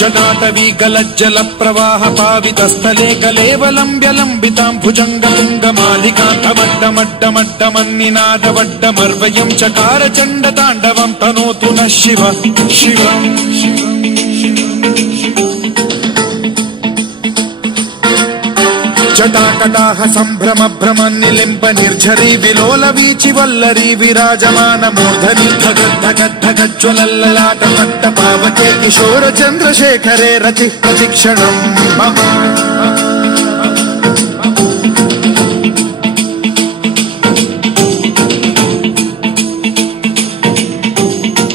जटाटवी गलज्जल प्रवाह पावितस्थले कलेवलम्ब्य लम्बितां भुजङ्गतुङ्गमालिकान्तमड्डमड्डमड्डमन्निनादवड्डमर्वयं चकार चण्डताण्डवं तनोतु नः शिव शिवम् जटाकटाह सम्भ्रम भ्रम निलिम्ब निर्झरी विलोल वीचि वल्लरी विराजमान मूर्धनि धगद्धगद्धगज्ज्वलल्ललाट पट्ट पावके किशोर चन्द्रशेखरे रचिः प्रतिक्षणम् मम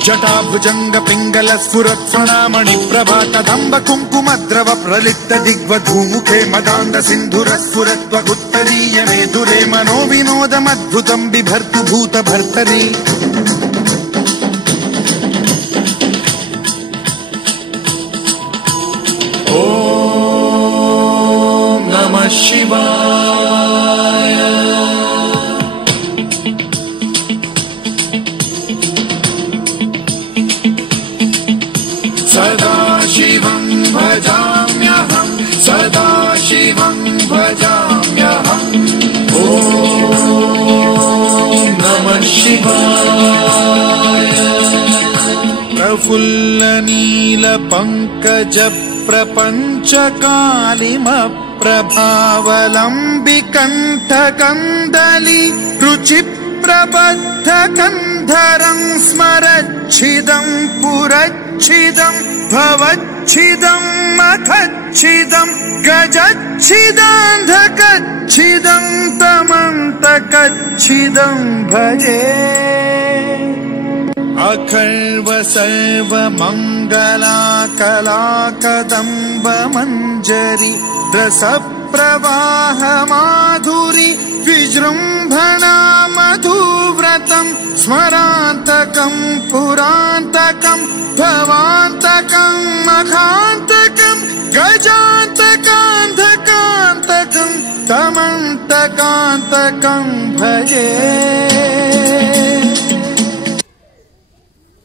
जटाभुजंग पिंगल स्फुरत् स्वनामणि प्रभा कदम्ब कुङ्कुमद्रव प्रलिप्त दिग्वधूमुखे मदान्ध सिन्धुर स्फुरत्वगुत्तरीय मेधुरे मनो विनोदमद्भुतं बिभर्तु भूत भर्तरि ॐ नमः शिवाय सदा शिवं भजाम्यहं सदा शिवं भजाम्यहम् ॐ नमः शिवाय प्रफुल्ल नील पंकज प्रपंच कालिम प्रभावलम्बिकण्ठ कन्दली रुचि प्रबद्ध कन्धरं स्मरच्छिदं पुरच्छिदं भवच्छिदं मखच्छिदं गजच्छिदान्धकच्छिदं तमन्तकच्छिदं भजे अखर्व सर्व मंगला कला कदम्ब मंजरी रस प्रवाह माधुरी विजृंभणा मधुव्रतं स्मरान्तकं पुरान्तकं भवान्तकं मखान्तकं गजान्तकान्धकान्तकं तमन्तकान्तकं भजे